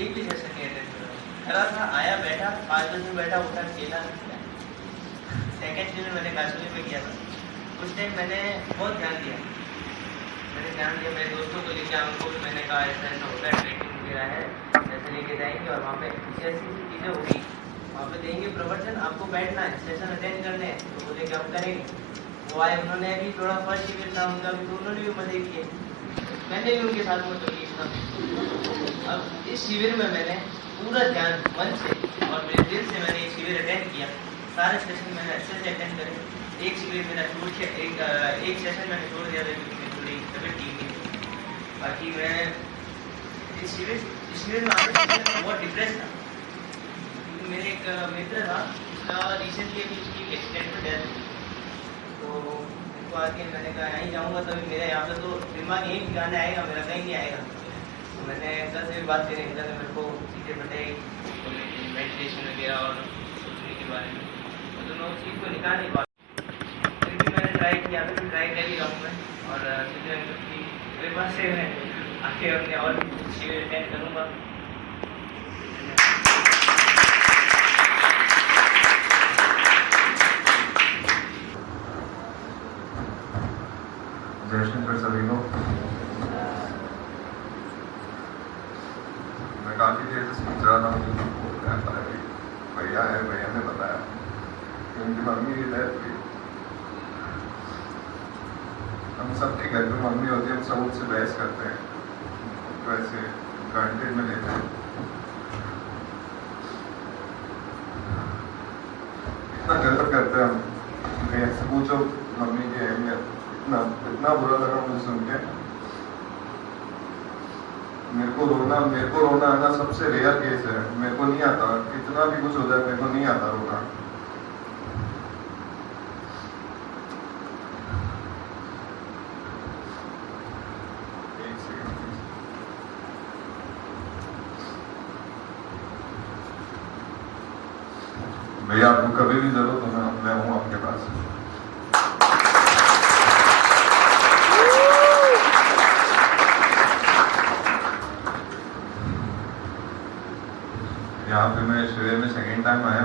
एक भी सेशन नहीं अटेंड करा। खड़ा था, आया, बैठा, 5-10 मिनट बैठा, उठा, खेला। सेकेंड शिविर मैंने काशुली में किया था। उस टाइम मैंने बहुत ध्यान दिया, मेरे दोस्तों को लेके उनको भी मैंने कहा ऐसा ऐसा होता है, ट्रेनिंग वगैरह है, ऐसे लेके जाएंगे और वहाँ पे ऐसी चीज़ें होगी, वहाँ पे देंगे प्रवचन, आपको बैठना है, सेशन अटेंड करने हैं, तो वो लेके आप करेंगे। वो आए, उन्होंने भी थोड़ा फर्स्ट शिविर था उनका भी, तो उन्होंने भी मजे किए, मैंने भी उनके साथ मजे किए। अब इस शिविर में मैंने पूरा ध्यान मन से और मेरे दिल से मैंने ये शिविर अटेंड किया। सारे सेशन मैंने अच्छे से अटेंड करे। एक शिविर मेरा छूट के एक सेशन मैंने छोड़ दिया था क्योंकि थोड़ी तबीयत ठीक नहीं। बाकी मैं इस शिविर में आने से बहुत डिप्रेस था क्योंकि मेरे एक मित्र था, उसका रिसेंटली अभी उसकी एक्सीडेंट में डेथ हुई। तो उनको आके मैंने कहा यहीं जाऊँगा तभी मेरे यहाँ पे तो दिमाग यहीं ठिकाने आएगा, मेरा कहीं नहीं आएगा। तो मैंने अंकल से भी बात करी, अंकल ने मेरे को चीज़ें बताई मेडिटेशन वगैरह और सोचने के बारे में, तो मैं उस चीज़ को निकाल नहीं पा, फिर भी मैंने ट्राई किया, अभी भी ट्राई कर ही रहा हूँ मैं। और मुझे अंकल की कृपा से मैं आके अपने और शिविर अटेंड करूँगा। जयशंकर सभी को। मैं काफ़ी देर से सोच रहा था, मुझे भैया है, भैया ने बताया कि उनकी मम्मी की डेथ हुई। हम सबके घर में मम्मी होती है, हम सब उससे बहस करते हैं, तो ऐसे ग्रांटेड में लेते हैं। इतना गलत करते हैं हम, भैया से पूछो मम्मी की अहमियत। इतना बुरा लगा मुझे सुन के। मेरे को रोना आना सबसे रेयर केस है, मेरे को नहीं आता, कितना भी कुछ हो जाए मेरे को नहीं आता रोना। भैया आपको कभी भी जरूरत हो ना, मैं हूँ आपके पास। यहाँ पे मैं शिविर में सेकेंड टाइम आया।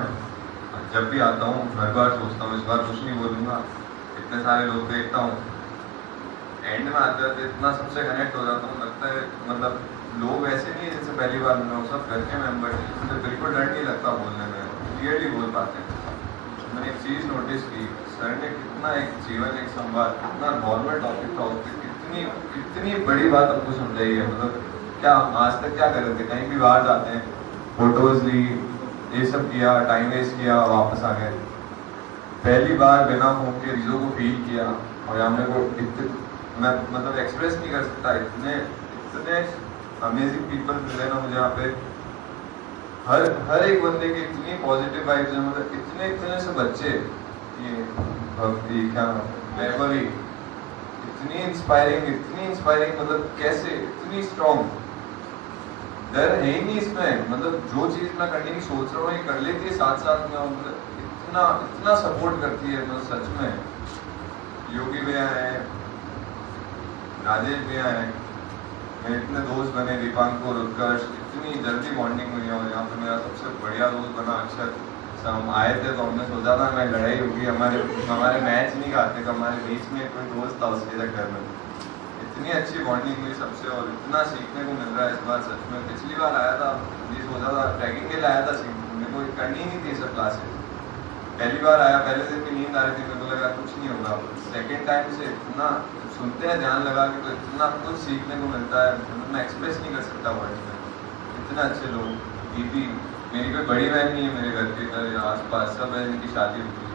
जब भी आता हूँ हर बार सोचता हूँ इस बार कुछ नहीं बोलूँगा, इतने सारे लोग देखता हूँ, एंड में आते आते इतना सबसे कनेक्ट हो जाता हूँ, लगता है मतलब लोग ऐसे नहीं है जिनसे पहली बार मिला हूँ, सब घर के मेंबर हैं, मुझे बिल्कुल डर नहीं लगता बोलने में, क्लियरली बोल पाते हैं। मैंने एक चीज़ नोटिस की, सर ने कितना एक जीवन एक संवाद, कितना नॉर्मल टॉपिक था, कितनी बड़ी बात हमको समझाई है। मतलब क्या आज तक क्या कर रहे थे, कहीं भी बाहर जाते हैं, फोटोज ली, ये सब किया, टाइम वेस्ट किया, वापस आ गए। पहली बार बिना फोन के चीज़ों को फील किया, और यहाँ मेरे को मैं मतलब एक्सप्रेस नहीं कर सकता, इतने अमेजिंग पीपल मिले ना मुझे यहाँ पे। हर एक बंदे की इतनी पॉजिटिव वाइब्स है, मतलब इतने से बच्चे, ये भक्ति क्या वैभवी, इतनी इंस्पायरिंग, मतलब कैसे इतनी स्ट्रॉन्ग, डर है ही नहीं इसमें। मतलब जो चीज मैं करने की सोच रहा हूँ ये कर लेती है साथ साथ में, मतलब इतना सपोर्ट करती है। मतलब सच में योगी भैया है, राजेश भैया है, मेरे इतने दोस्त बने, दीपांकुर, उत्कर्ष, इतनी जल्दी बॉन्डिंग हुई है। और यहाँ पे मेरा सबसे बढ़िया दोस्त बना अक्षत। हम आए थे तो हमने सोचा था मैं लड़ाई होगी, हमारे मैच नहीं खाते, हमारे बीच में कोई दोस्त था उसके चक्कर में। इतनी अच्छी बॉन्डिंग हुई सबसे, और इतना सीखने को मिल रहा है इस बार सच में। पिछली बार आया था, ये सोचा था ट्रैकिंग के लिए आया था, मेरे को करनी ही नहीं थी सब क्लासेस। पहली बार आया, पहले दिन की नींद आ रही थी, मेरे को लगा कुछ नहीं होगा। सेकेंड टाइम से इतना सुनते हैं ध्यान लगा के, तो इतना कुछ सीखने को मिलता है, मतलब मैं एक्सप्रेस नहीं कर सकता वर्ड्स में। इतने अच्छे लोग, दीदी, मेरी कोई बड़ी बहन नहीं है मेरे घर के इधर आस पास, सब है जिनकी शादी हुई,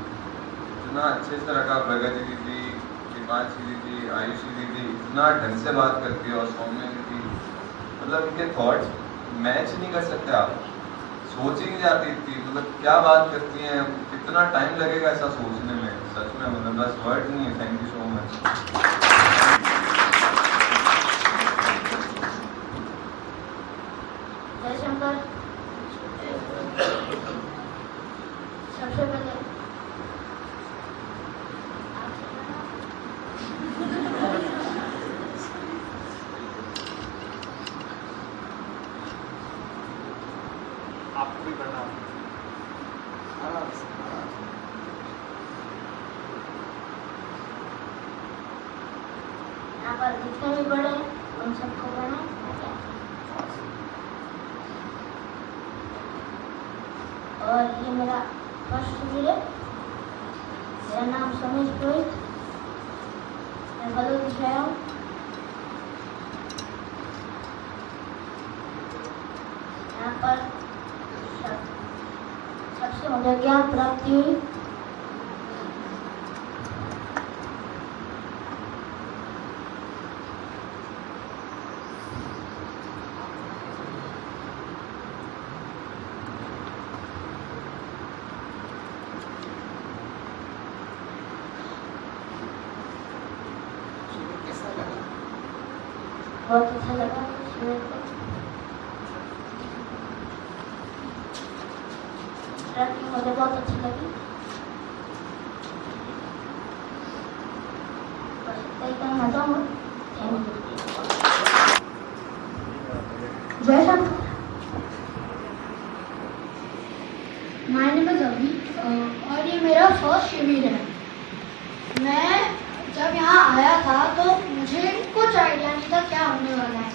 इतना अच्छे से रखा। प्रगति दीदी, दीपांशी दीदी, आयुषी दीदी, इतना ढंग से बात करती है, और सौम्य दीदी, मतलब इनके थॉट्स मैच नहीं कर सकते आप, सोच ही नहीं जाती थी, मतलब क्या बात करती हैं, कितना टाइम लगेगा ऐसा सोचने में, सच में मतलब बस वर्ड नहीं है। Thank you so much. Jaishankar, सबसे पहले आपको भी प्रणाम। आराम से, आराम से। यहाँ पर जितने भी बड़े हैं उन सबको प्रणाम। और ये मेरा फर्स्ट शिविर है। मेरा नाम समीर पुरोहित, मैं भदोही से आया हूँ। यहाँ पर सबसे मुझे ज्ञान प्राप्ति हुई। शिविर कैसा लगा? बहुत अच्छा लगा शिविर को। ट्रैकिंग मुझे बहुत अच्छी लगी। बस इतना ही कहना चाहूँगा। Thank you. जय शंकर। माय नेम इज अभी और ये मेरा फर्स्ट शिविर है। मैं जब यहाँ आया था तो मुझे कुछ आइडिया नहीं था क्या होने वाला है।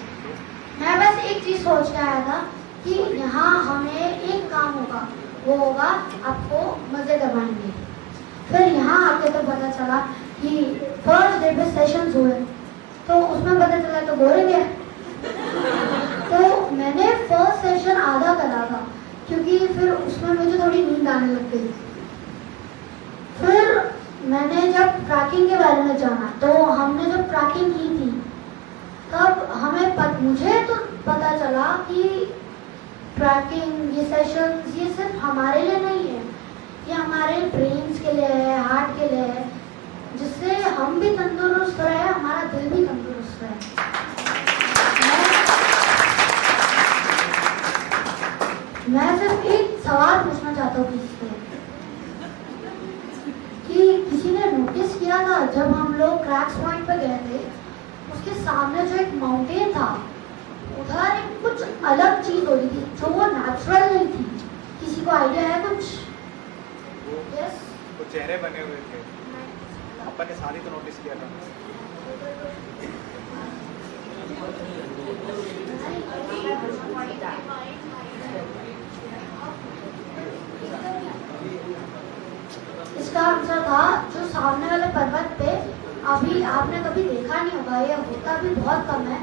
मैं बस एक चीज़ सोच के आया था कि यहाँ हमें एक काम होगा, वो होगा आपको मज़े करवाएंगे। फिर यहाँ आके तो पता चला कि फर्स्ट डे पे सेशंस हुए तो उसमें पता चला तो बोरिंग है। तो मैंने फर्स्ट सेशन आधा करा था क्योंकि फिर उसमें मुझे थोड़ी नींद आने लग गई। फिर मैंने जब ट्रैकिंग के बारे में जाना तो हमने जब ट्रैकिंग की थी तब मुझे तो पता चला कि ट्रैकिंग ये सेशंस ये सिर्फ हमारे लिए नहीं है, ये हमारे ब्रेन्स के लिए है, हार्ट के लिए है, जिससे हम भी तंदुरुस्त रहे, हमारा दिल भी तंदुरुस्त रहे। मैं सिर्फ एक सवाल पूछना चाहता हूँ किसी से कि किसी ने नोटिस किया था जब हम लोग क्रैक्स पॉइंट पे गए थे, उसके सामने जो एक माउंटेन था उधर एक कुछ अलग चीज हो रही थी जो वो नेचुरल नहीं थी। किसी को आइडिया है कुछ? यस, वो चेहरे बने हुए थे, अपन ने सारी तो नोटिस किया था। इसका आंसर था जो सामने वाले पर्वत पे अभी आपने कभी देखा नहीं होगा, ये होता भी बहुत कम है,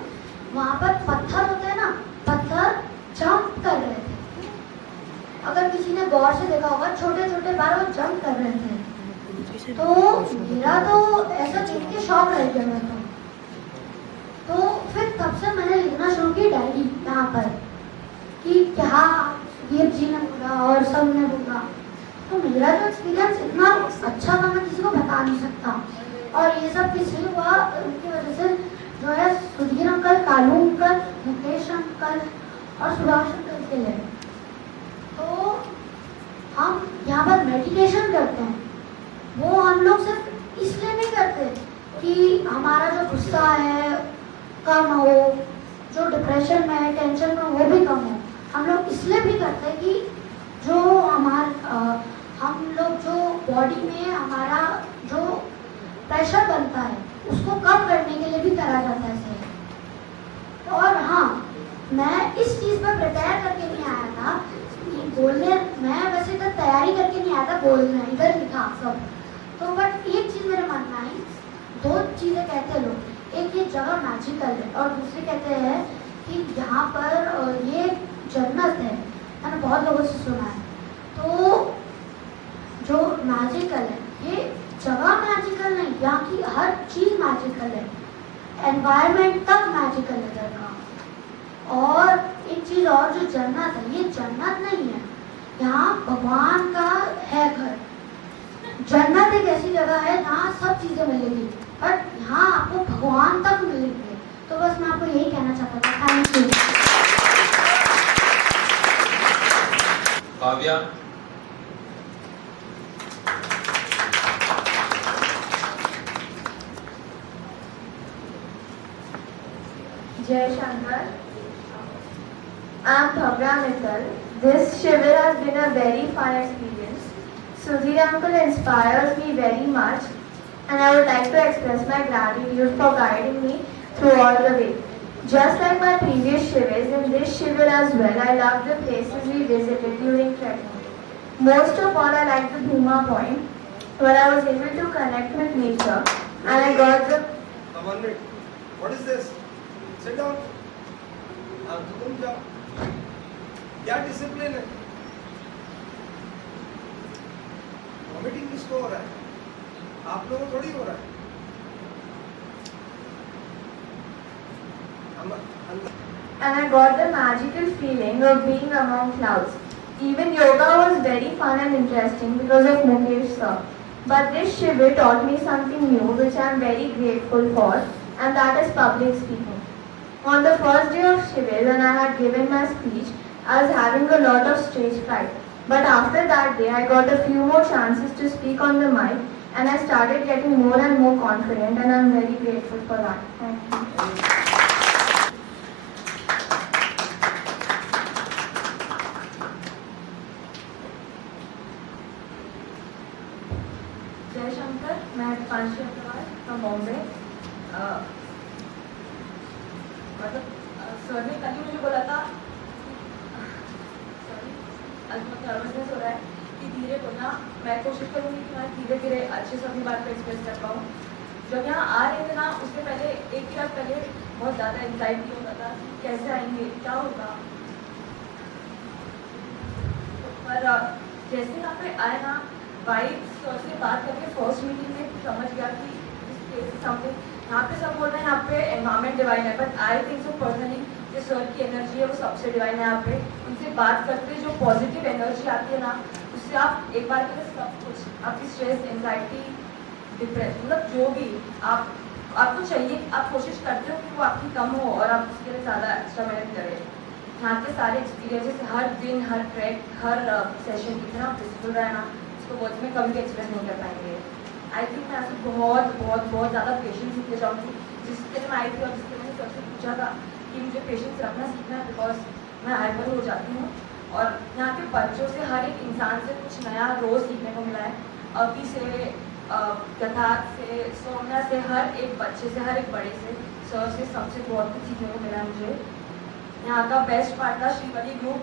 वहां पर पत्थर होते हैं ना, पत्थर जंप कर रहे थे। अगर किसी ने गौर से देखा होगा छोटे छोटे बार वो जंप कर रहे थे। तो मेरा तो ऐसा देख के शौक रह गया मैं तो फिर तब से मैंने लिखना शुरू की डायरी यहाँ पर कि क्या वीर जी ने बोला और सब ने बोला। तो मेरा जो एक्सपीरियंस इतना अच्छा था मैं किसी को बता नहीं सकता। और ये सब इसलिए हुआ उनकी वजह से जो है Sudhir uncle, Kalu uncle, Mukesh uncle और सुभाष अंकल के लिए। तो हम यहाँ पर मेडिटेशन करते हैं, वो हम लोग सिर्फ इसलिए नहीं करते कि हमारा जो गुस्सा है कम हो, जो डिप्रेशन में है, टेंशन में वो भी कम हो। हम लोग इसलिए भी करते हैं कि जो हम लोग जो बॉडी में हमारा जो प्रेशर बनता है उसको कम करने के लिए भी करा जाता है सर। और हाँ, मैं इस चीज़ पर प्रिपेयर करके नहीं आया था कि बोलने, मैं वैसे तो तैयारी करके नहीं आया था बोलने, इधर लिखा सब तो, बट एक चीज़ मेरे मन में आई, दो चीज़ें कहते हैं लोग, एक ये जगह मैजिकल है और दूसरे कहते हैं कि यहाँ पर ये जन्नत है। मैंने बहुत लोगों से सुना है। तो जो मैजिकल है ये जगह मैजिकल नहीं, यहाँ की हर चीज मैजिकल है, एनवायरनमेंट तक मैजिकल है इधर का। और एक चीज और जो जन्नत है, ये जन्नत नहीं है, यहाँ भगवान का है घर। जन्नत एक ऐसी जगह है जहाँ सब चीजें मिलेगी, बट यहाँ आपको भगवान तक मिलेंगे। तो बस मैं आपको यही कहना चाहता था। Thank you. काव्या, जय Shankar. I'm Bhavya Mittal. This Shivir has been a very fun experience. Sudhir uncle inspires me very much, and I would like to express my gratitude for guiding me through all the way. Just like my previous Shivirs, in this Shivir as well, I love the places we visited during trekking. Most of all, I like the Bhuma Point, where I was able to connect with nature, and I got the Now 1 minute. What is this? Sit down. अब तो तुम जाओ. क्या discipline है? Vomiting किसको हो रहा है? आप लोगों को थोड़ी हो रहा है. and I got the magical feeling of being among clouds. Even yoga was very fun and interesting because of Mukesh sir. But this Shivir taught me something new which I am very grateful for, and that is public speaking. On the first day of Shivir, when I had given my speech, I was having a lot of stage fright. But after that day, I got a few more chances to speak on the mic, and I started getting more and more confident, and I am very grateful for that. Thank you. जय शंकर, मैं Deepanshi Agarwal from Bombay. मतलब sir ने कल ही मुझे बोला था, sorry आज बहुत नर्वसनेस हो रहा है कि धीरे बोलना. मैं कोशिश करूँगी कि मैं धीरे धीरे अच्छे से अपनी बात को एक्सप्रेस कर पाऊँ. जब यहाँ आ रहे थे ना, उससे पहले एक ही रात पहले बहुत ज़्यादा एंग्जाइटी होता था कि कैसे आएंगे, क्या होगा. पर जैसे यहाँ पे आए ना, वाइफ सर से बात करके फर्स्ट मीटिंग में समझ गया कि समथिंग यहाँ पे सब बोल रहे हैं यहाँ पे एनवायरमेंट डिवाइन है, but I think so personally जो सर की एनर्जी है वो सबसे डिवाइन है. यहाँ पे उनसे बात करते जो पॉजिटिव एनर्जी आती है ना, उससे आप एक बार के लिए सब कुछ आपकी स्ट्रेस, एंजाइटी, डिप्रेस, मतलब जो भी आपको चाहिए, आप कोशिश करते हो कि वो आपकी कम हो और आप उसके लिए ज़्यादा एक्स्ट्रा मेहनत करें. यहाँ के सारे एक्सपीरियंसेस, हर दिन, हर ट्रैक, हर सेशन इतना पीसफुल रहा है ना, उसको वर्ड्स में कभी भी एक्सप्रेस नहीं कर पाएंगे. आई थिंक मैं आपसे बहुत बहुत बहुत ज़्यादा पेशेंस सीखना चाहूँगी. जिसके लिए मैं आई थी और जिसके मैंने सबसे पूछा था कि मुझे पेशेंस रखना सीखना है, बिकॉज मैं हाइपर हो जाती हूँ. और यहाँ के बच्चों से, हर एक इंसान से कुछ नया रोज़ सीखने को मिला है. अभी से, गठार से, सोमना से, हर एक बच्चे से, हर एक बड़े से, सर से, सबसे बहुत कुछ सीखने को मिला है मुझे. यहाँ का बेस्ट पार्ट था श्रीवली ग्रुप.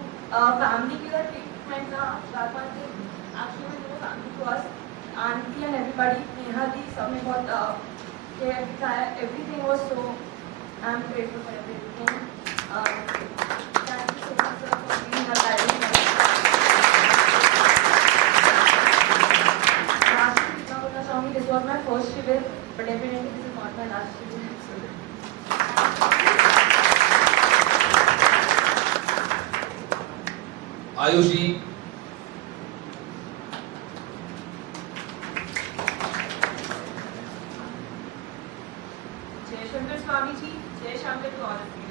फैमिली के ट्रीटमेंट था 4-5 दिन. एक्चुअली वो फैमिली को आंटी एंड एवरीबॉडी, नेहा दी, सब ने बहुत केयर दिखाया. Everything was so, I am grateful for everything. Thank you so much sir for being my guiding. Last में इतना बोलना चाहूँगी, दिस वॉज माई फर्स्ट शिविर, but definitely this is not my last शिविर. आयुषी. जय शंकर स्वामी जी, जय Shankar to all of you.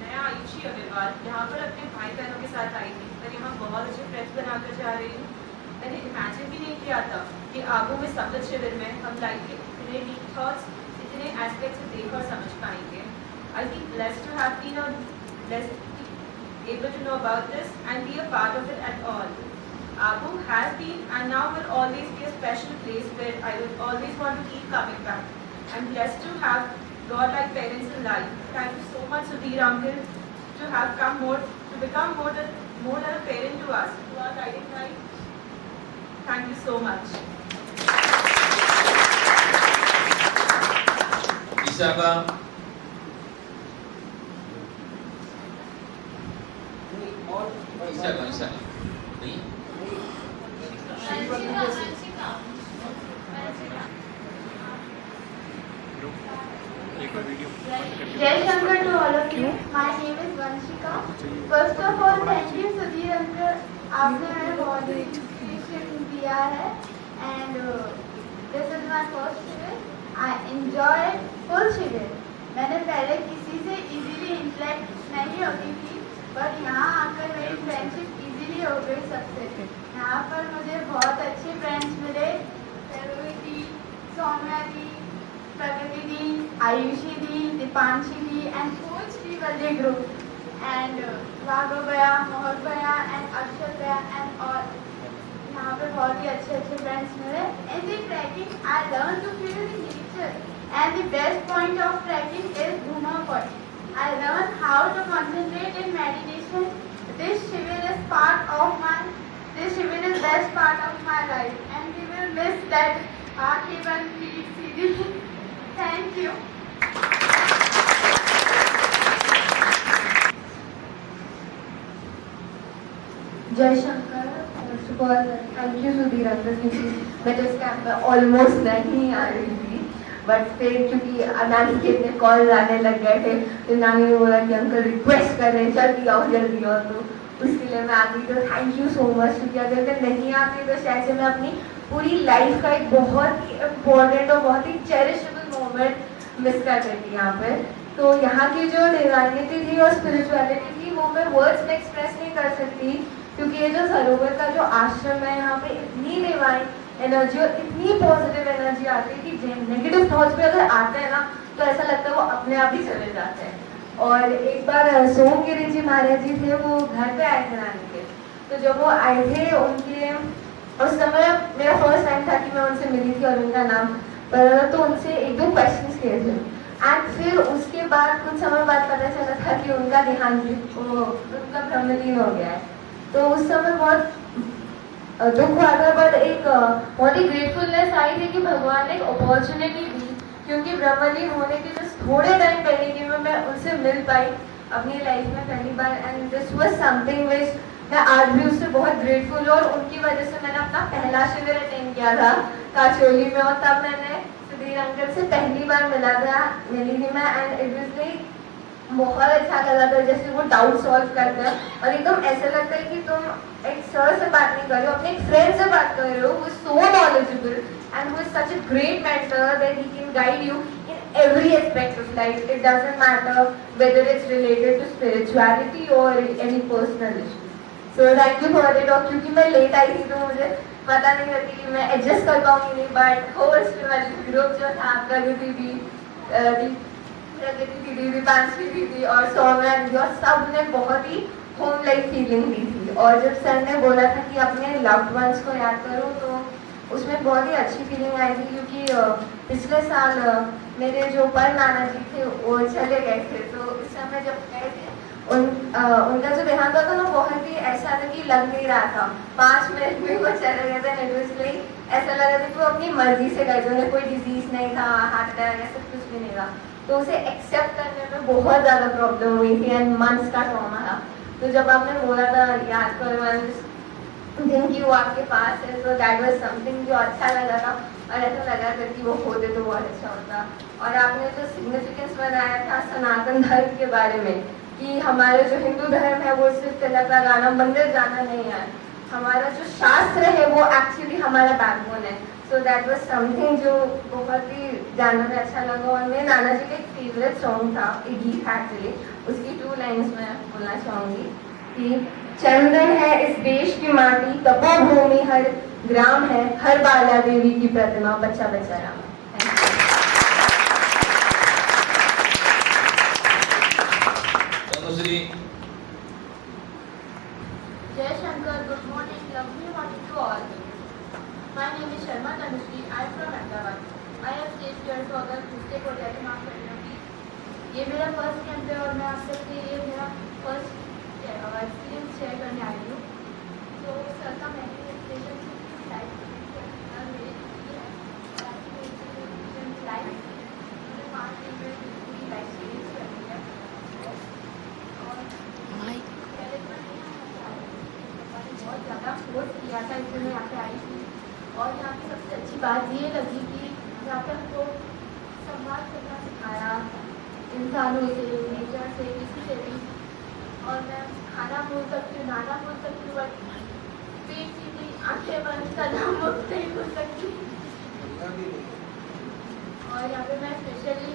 मैं आयुषी अग्रवाल यहाँ पर अपने भाई बहनों के साथ आई थी, पर यहाँ बहुत अच्छे फ्रेंड्स बनाकर जा रही हूँ. मैंने इमेजिन भी नहीं किया था कि आबू में संगत शिविर में हम लाइफ के इतने डीप थॉट्स, इतने एस्पेक्ट से देख और समझ पाएंगे. I think blessed to have been blessed able to know about this and be a part of it at all. Abu has been and now will always be a special place where I will always want to keep coming back. I'm blessed to have God-like parents in life. Thank you so much, Sudhir uncle, to have come to become more than a parent to us, to our guiding life. Thank you so much. Ishaka. Jai Shankar to all of you. My name is Vanshika. First of all, thank you Sudhir uncle. आपने हमें बहुत inspiration दिया है. And this is my first शिविर. I enjoyed full शिविर. मैंने पहले किसी से easily interact नहीं होती थी, but यहाँ आकर मेरी friendship easily हो गई सबसे. यहाँ पर मुझे बहुत अच्छे friends मिले. सरोही दी, सौम्या दी, प्रगति दी, आयुषी दी, दीपांशी दी, and whole Srivalli group. and Raghav भैया, मोहन भैया and अक्षर भैया and all. यहाँ पे बहुत ही अच्छे friends मिले. In the trekking, I learned to feel the nature, and the best point of trekking is Bhuma Point. I learned how to concentrate in meditation. This shivir is best part of my life, and we will miss that Aakhiban feed CD. Thank you. जय Shankar. First of all thank you Sudhir uncle, क्योंकि मैं तो इस camp में almost नहीं आ रही थी, but फिर क्योंकि नानी के इतने कॉल आने लग गए थे तो नानी ने बोला कि अंकल रिक्वेस्ट कर रहे हैं जल्दी आओ, तो उसके लिए मैं आती. तो थैंक यू सो मच, क्योंकि अगर मैं नहीं आती तो शायद से मैं अपनी पूरी लाइफ का एक बहुत ही इम्पोर्टेंट और बहुत ही चेरिशेबल मोमेंट मिस कर देती यहाँ पे. तो यहाँ की जो डिवाइनिटी थी और स्पिरिचुअलिटी थी वो मैं वर्ड्स में एक्सप्रेस नहीं कर सकती, क्योंकि ये जो सरोवर का जो आश्रम है यहाँ पे इतनी डिवाइन एनर्जी और इतनी पॉजिटिव एनर्जी आती है कि नेगेटिव थॉट्स भी अगर आते हैं ना तो ऐसा लगता है वो अपने आप ही चले जाते हैं. और एक बार सोमगिरी जी महाराज जी थे, वो घर पे आए थे नानी के. तो जब वो आए थे उनके उस समय मेरा फर्स्ट टाइम था कि मैं उनसे मिली थी और उनका नाम पता, तो उनसे 1-2 क्वेश्चंस किए थे. एंड फिर उसके बाद कुछ समय बाद पता चला था कि उनका देहांत उनका ब्रह्मलीन हो गया है. तो उस समय बहुत दुख हुआ था, बट एक बहुत ही ग्रेटफुलनेस आई थी कि भगवान ने एक अपॉर्चुनिटी दी, क्योंकि ब्रह्मलीन होने के जस्ट थोड़े टाइम पहले कि मैं उनसे मिल पाई अपनी लाइफ में पहली बार. And this was something which मैं आज भी उससे बहुत ग्रेटफुल हूँ. और उनकी वजह से मैंने अपना पहला शिविर अटेंड किया था काचोली में, और तब मैंने सुधीर अंकल से पहली बार मिली थी मैं. एंड इट वाज लाइक बहुत अच्छा लगा था, जैसे वो डाउट सॉल्व करते हैं और एकदम ऐसा लगता है कि तुम एक सर से बात नहीं कर रहे हो, अपने एक फ्रेंड से बात कर रहे हो who is so knowledgeable and who is such a great mentor that he can guide you in every aspect of life. It doesn't matter whether it's related to spirituality or any personal issues. So thank you for it. और क्योंकि मैं late आई थी तो मुझे पता नहीं रहती कि मैं एडजस्ट कर पाऊंगी नहीं, बट होस्ट वाली ग्रुप जो था आपका दीदी प्रगति दीदी, पांचवी दीदी और सौम्या दीदी, और सब ने बहुत ही होम लाइक फीलिंग दी थी. और जब सर ने बोला था कि अपने लव्ड वंस को याद करो तो उसमें बहुत ही अच्छी फीलिंग आई थी, क्योंकि पिछले साल मेरे जो पर नाना जी थे वो चले गए थे. तो इस समय जब गए थे उनका जो देहांत हुआ था ना, बहुत ही ऐसा था कि लग नहीं रहा था, 5 मिनट में वो चले गए थे. इसलिए ऐसा लग रहा था कि वो अपनी मर्जी से गए थे, उन्हें कोई डिजीज नहीं था, हार्ट अटैक ऐसा कुछ भी नहीं था. तो उसे एक्सेप्ट करने में बहुत ज़्यादा प्रॉब्लम हुई थी एंड मंथ्स का ट्रॉमा था. तो जब आपने बोला था याद करो थिंक यू आपके पास है, तो दैट वाज समथिंग जो अच्छा लगा था. और ऐसा लगा था कि वो होते तो बहुत अच्छा होता. और आपने जो सिग्निफिकेंस बनाया था सनातन धर्म के बारे में कि हमारे जो हिंदू धर्म है वो सिर्फ तिलक लगाना, मंदिर जाना नहीं है, हमारा जो शास्त्र है वो एक्चुअली हमारा बैकबोन है. सो दैट वाज समथिंग जो बहुत ही जानने में अच्छा लगा. और मेरे नाना जी का एक फेवरेट सॉन्ग था, एक गीत एक्चुअली, उसकी 2 लाइन्स मैं बोलना चाहूँगी कि चंदन है इस देश की माटी, तपोभूमि हर ग्राम है, हर बाला देवी की प्रतिमा, बच्चा बच्चा Ram. Tanushree. Jai Shankar, good morning, lovely morning to all. My name is Sharma Tanushri. I am from Ahmedabad. I have stayed here to अगर मिस्टेक हो जाए तो माफ कर देना प्लीज. ये मेरा फर्स्ट कैंप है और मैं आप सबके लिए मेरा फर्स्ट एक्सपीरियंस शेयर करने आई हूँ. तो सर का मैनिफेस्टेशन लाइफ मेरे लाइफ 5 दिन में पूरी लाइफ एक्सपीरियंस करनी है. और बहुत ज़्यादा फोर्स किया था, इसलिए मैं यहाँ पे आई थी. और यहाँ की सबसे अच्छी बात ये लगी कि यहाँ पे हमको संवाद करना सिखाया इंसानों से, नेचर से, किसी से भी. और मैं खाना बोल सकती हूँ, नाना बोल सकती हूँ, बट पेट सीधी आंखें बंद करना नहीं बोल सकती. और यहाँ पे मैं स्पेशली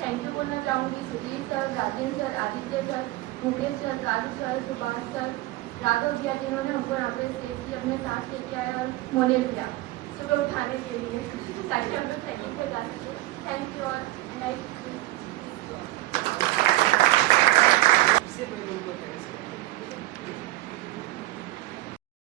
थैंक यू बोलना चाहूँगी Sudhir sir, Rajendra sir, Aditya sir, Mukesh sir, Kalu sir, Subhash sir, Raghav भैया, जिन्होंने हमको यहाँ पे सेफ्टी अपने साथ लेके आए और मोनिल भैया सुबह उठाने के लिए ताकि हम लोग ट्रैकिंग पे जा सकें. थैंक यू और नाइस.